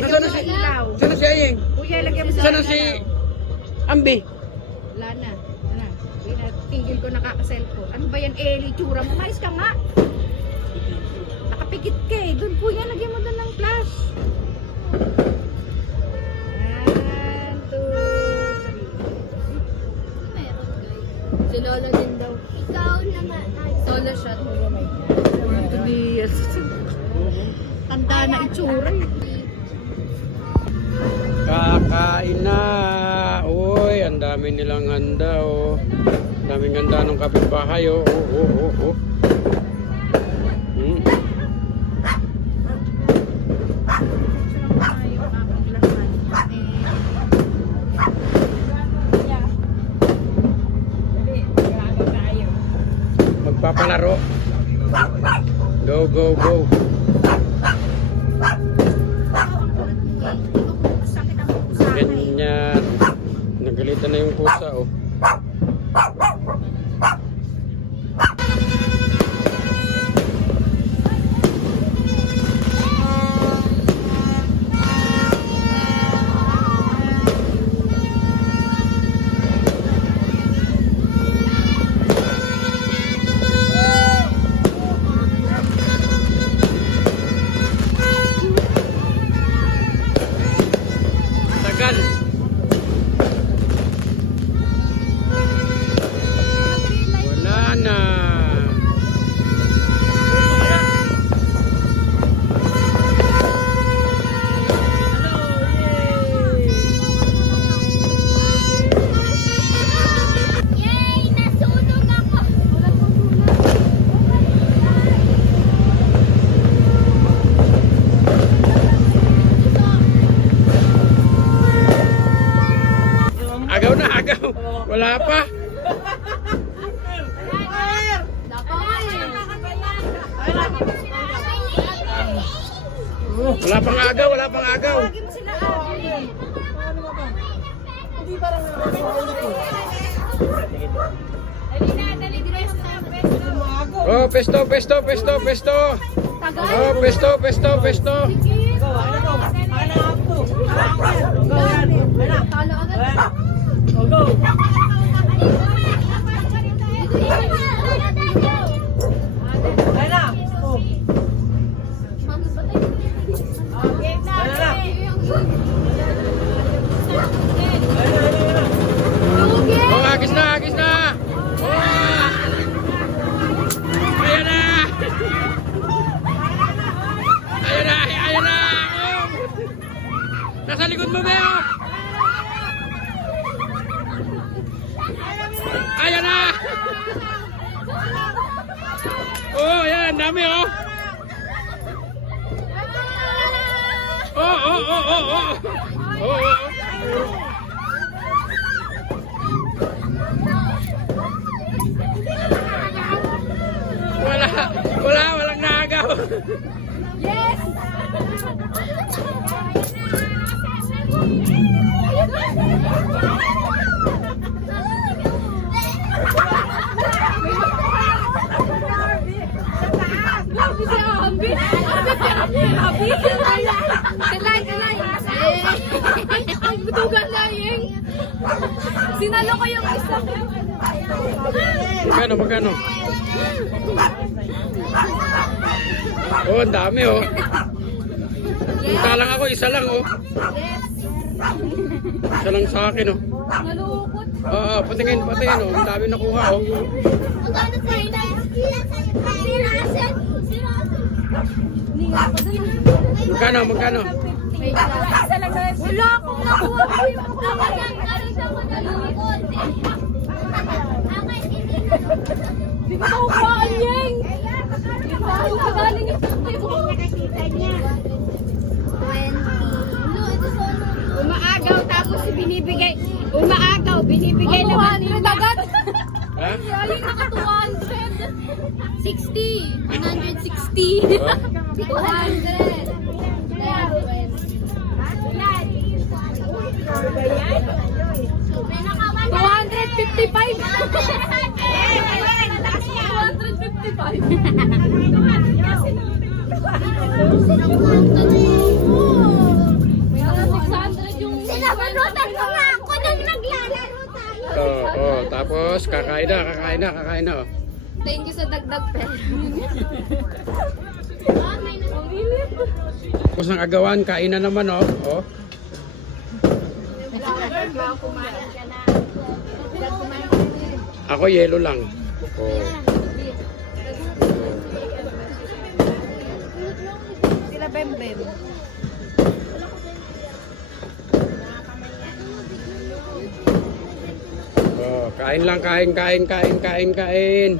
Nasaan na si- ilaw. Saan na si Ayeng? Kuya, lagyan mo sa Saan na si Ambi? Wala na. Wala na. Tigil ko. Ano ba yan, Eli? Tsura mo. Mais ka nga. Nakapikit ka eh. Doon kuya, lagyan mo doon ng flash. One, two, three. Si Lola din daw. Ikaw naman. Solo shot. Ito di, tanda na itsura eh. Kakain na. Uy, ang dami nilang handa oh. Daming handa ng kapitbahay oh. Oh, oh, oh, oh. Hmm. Magpapalaro. Go, go, go. Wala pang agaw, wala pang agaw. Sila Abby. Oh, pesto, pesto, pesto, pesto. Oh, pesto, pesto, pesto. Talo agad. Oh, agis na, agis na. Oh. Ayan na. Ayan na, ayan na. Oh. Nasa likod mo, Beo. Ayan na. Oh, ayan, dami oh. Oh, oh, oh, oh, oh. Sinalo ko yung isa. Magkano, magkano? Oh, ang dami oh. Punta lang ako, isa lang oh. Isa lang sa akin oh. Nalukot. Oo, patingin, patingin oh. Ang dami nakuha oh. Magkano sa'yo na? Sirasan. Ko. Magkano, magkano? Wala akong nakuha ko yung ako yan. Galing sa mga nalukot. Di ba nakuha ang yang? Saan ka galing yung Nakakita niya. 20. Umaagaw tapos binibigay. Umaagaw, binibigay naman. 200 agad. Ha? Galing naka 200. 60. 160. Oh. 200. Two hundred fifty-five. May naka 600 yung... Sinabunutan ko nga ako nung naglalaro tayo. Oh, oh, tapos kakain na, kakain na, kakain na. oh. Thank you sa dagdag pera. Tapos ng agawan, kain na naman oh. oh. Ako yelo lang. Oh. Sila bembem. Oh, kain lang, kain, kain, kain, kain, kain.